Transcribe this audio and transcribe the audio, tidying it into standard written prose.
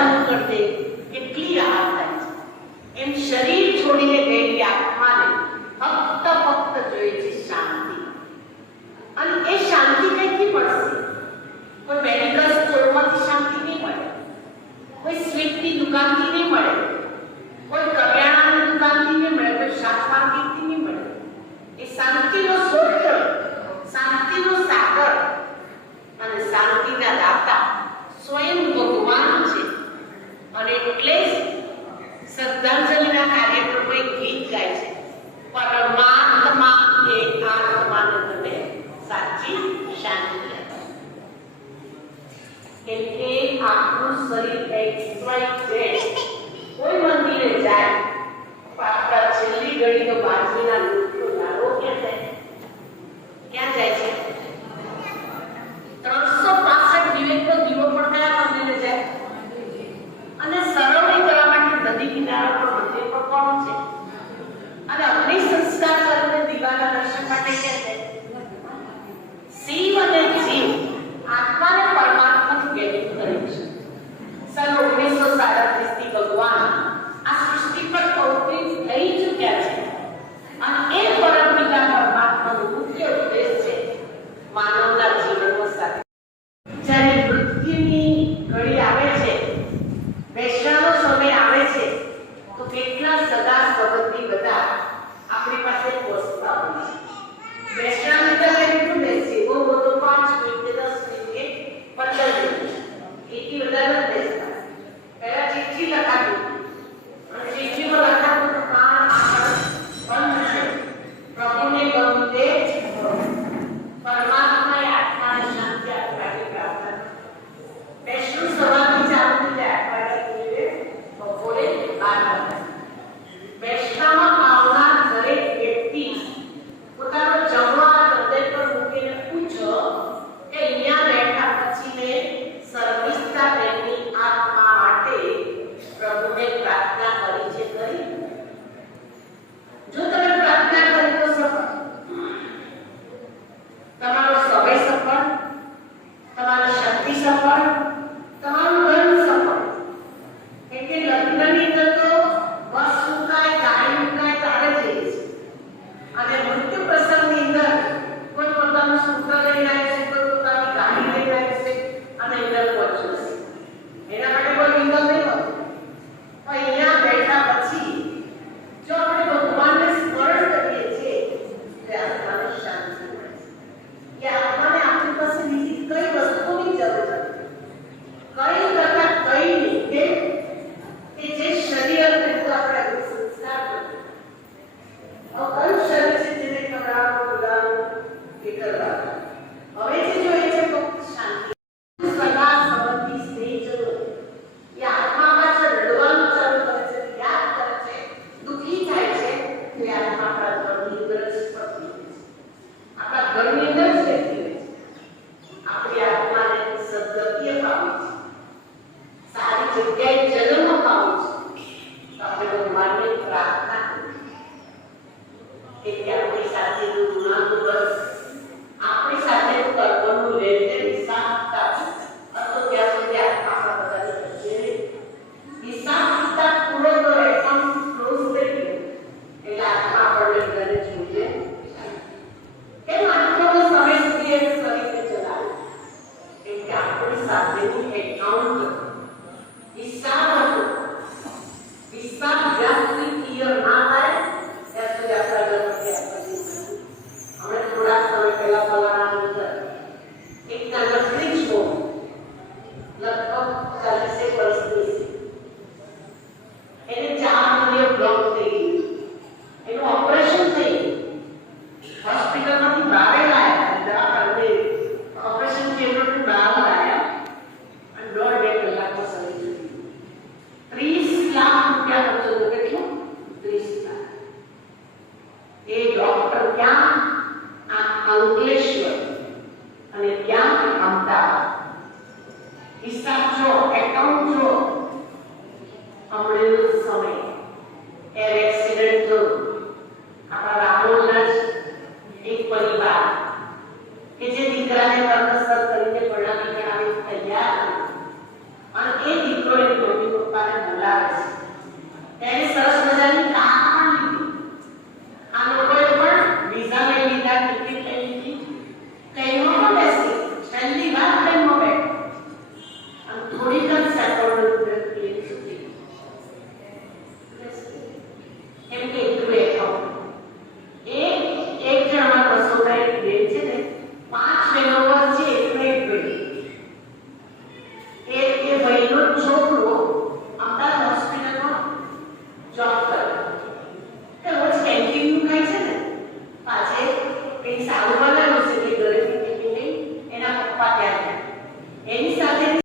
ચાલુ કરી દે કેટલી રાહત થાય છે। એમ શરીર છોડીને ગયેલી આત્માને ફક્ત જોઈએ છે શાંતિ, અને એ શાંતિ કઈથી મળશે? કોઈ મેડિકલ સ્ટોરમાંથી શાંતિ નહીં મળે, કોઈ સ્વીટની દુકાનથી નહીં મળે, કોઈ કરિયાણાની દુકાનથી નહીં મળે, કોઈ શાક માર્કેટથી નહીં મળે। એ શાંતિનો સ્ત્રોત, શાંતિનો સાગર અને શાંતિના દાતા સ્વયં ભગવાન છે। અને એટલે જ શ્રદ્ધાંજલિના કાર્યક્રમો એક ગીત ગાય છે, પરમાત્મા એ આત્માને તમે સાચી શાંતિ આપો। કેમ કે આપણું શરીર કોઈ મંદિરે જાય, આપણા છેલ્લી ઘડીનો બાજરીના લોટનો લાડવો ક્યાં જાય છે? 365 દિવસનો દીવો પણ કયા મંદિરે જાય? અને સરવણી કરવા માટે નદી કિનારા પર મંદિર પર કોણ છે? અને અગ્નિ સંસ્કાર કરીને દીવાના દર્શન માટે ક્યાં જાય? શિવ અને જીવ આત્માને પરમાત્માથી ભેગું કરે છે। સન 1937 થી ભગવાન આ સૃષ્ટિ પર અવતરિત થઈ ચૂક્યા છે, અને એ પરમપિતા પરમાત્માનો મુખ્ય ઉદ્દેશ છે માનવના જીવનમાં સાથે જ્યારે મૃત્યુની ઘડી આવે છે, બેસવાનો સમય આવે છે, તો કેટલા સદા સંબંધી બધા આપણી પાસે પહોંચતા હોય છે। બેસવાનું તો કેટલું બેસીએ? બહુ બધું 5 મિનિટ, 10 મિનિટ, 15 મિનિટ, એથી વધારે નથી બેસતા। પહેલા ચિઠ્ઠી લખાતું, અને ચિઠ્ઠીમાં લખાતું તો કાન બંધ છે, પ્રભુને ગમતે પરમાત્માએ આત્માને શાંતિ આપવાની પ્રાર્થના। બેસવું સવારથી ચાલુ થઈ જાય, 8 વાગે બપોરે 12 વાગે। બેસવામાં આવનાર દરેક વ્યક્તિ પોતાનો જમવા હૃદય પર મૂકીને પૂછો કે અહીંયા બેઠા પછી મેં સર્વિસતા તેમની આત્મા માટે પ્રભુને પ્રાર્થના કરી છે કરી? જો તમે પ્રાર્થના કરી તો સફળ, તમારો સમય સફળ, તમારી શક્તિ સફળ, તમારું ધન સફળ। એટલે લગ્નની અંદર તો બસ મુકાય, ગાડી મુકાય તારે જઈએ છે, અને મૃત્યુ પ્રસંગની અંદર કોઈ પોતાનું સ્કૂટર લઈને આવે છે, કોઈ પોતાની ગાડી લઈને આવે છે, અને અંદર પહોંચ્યું છે। એના માટે કોઈ વિકલ્પ નહીં હોતો। પણ અહીંયા બેઠા પછી જો આપણે ભગવાનને સ્મરણ કરીએ છીએ તો આત્માને શાંતિ મળે છે। કે આત્માને આપણી પાસે બીજી કઈ વસ્તુની જરૂર નથી, કઈ કરતા કઈ નહીં, કે જે શરીર આપણે સંસ્કાર કરીએ। કયું શરીર છે જેને કરાવવું, બોલાવવું, એ કરવાનું? હવે જે જોઈએ છે ફક્ત શાંતિ, સદા સંબંધી સ્નેહજનો એ આત્મા પાછળ રડવાનું ચાલુ કરે છે, યાદ કરે છે, દુઃખી થાય છે, તો એ આત્મા આપણા ઘરની અંદર જ પડતી હોય છે, આપણા ઘરની અંદર જ રહેતી હોય છે। આપણી આત્માને સદગતિએ પામી છે, સારી જગ્યાએ જન્મ પામી છે, તો આપણે ભગવાનને પ્રાર્થના કે આપણી સાથે ઋણાનું બસ, આપણી સાથે કર્મનું લેનદેન હિસાબ કિતાબ હતો ત્યાં સુધી આત્મા આપણા બધાને કરશે હિસાબ કિતાબ પૂરો કરો, એકાઉન્ટ ક્લોઝ થઈ ગયો એટલે આત્મા આપણને ઘરે જોઈએ કેમ આત્માનો સમય સુધી એને શરીરને ચલાવે? કેમ કે આપણી સાથેનું એકાઉન્ટ હિસાબ હતો। હિસાબ જ્યાં સુધી ક્લિયર ના થાય ત્યાં સુધી આપણા ઘરમાંથી આપણને અમે થોડા સમય પહેલા બોલાના અંદર એક નાનકડી છોડ લગભગ 40 વર્ષની છે, એને 4 ઇન્દ્રિય બ્લોક થઈ ગઈ, એનું ઓપરેશન થઈ ગયું, હોસ્પિટલમાંથી બહાર લાવ્યા, દવાખાને ઓપરેશન થિયેટરથી બહાર લાવ્યા, અને 1.5 કલાકમાં શરીર છૂટી ગયું। 30 લાખ રૂપિયા ખર્ચો થયો। કેટલો? 30 લાખ। એ ડોક્ટર ક્યાં? અંકલેશ્વર, અને ત્યાં અમદાવાદ। હિસાબ જો, એકાઉન્ટ જો, ત્યારે સરસ